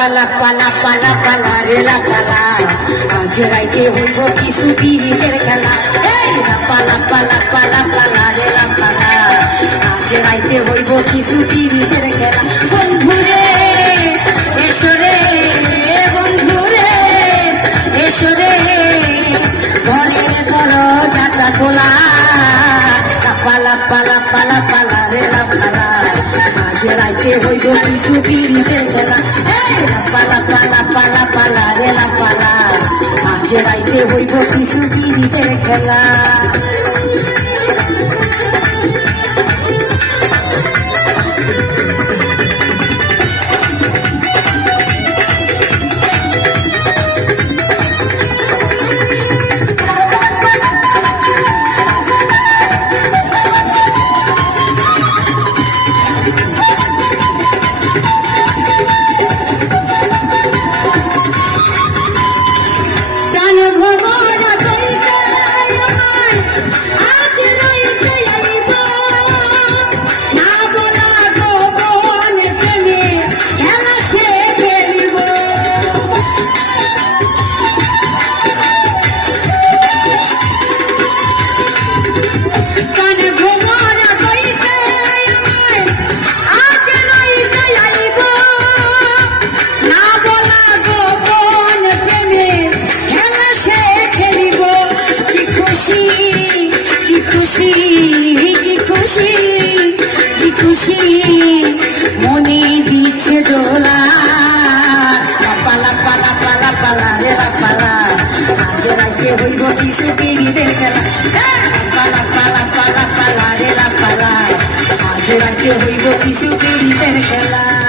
পালা পালা পালা পালা রে লাপালা আজ রাইতে হইব কিছু পিরিতের খেলা পালা পালা পালা পালা রে লাপালা আজ রাইতে হইব কিছু পিরিতের খেলা বন্ধুরে এসো রে বন্ধুরে এসো রে ঘরের দরজাটা খোলা পালা পালা পালা পালা রে লাপালা আজ রাইতে হইব কিছু পিরিতের খেলা পালা পালা পালা পালা রে লাপালা আজ রাইতে হইব কিছু পিরিতের খেলা মনে দিচ্ছে দোলা পালা পালা পালা পালা রে পালা আজ রাইতে হইব কিছু পিরিতের খেলা পালা পালা পালা পালা রে পালা আজ রাইতে হইব কিছু পিরিতের খেলা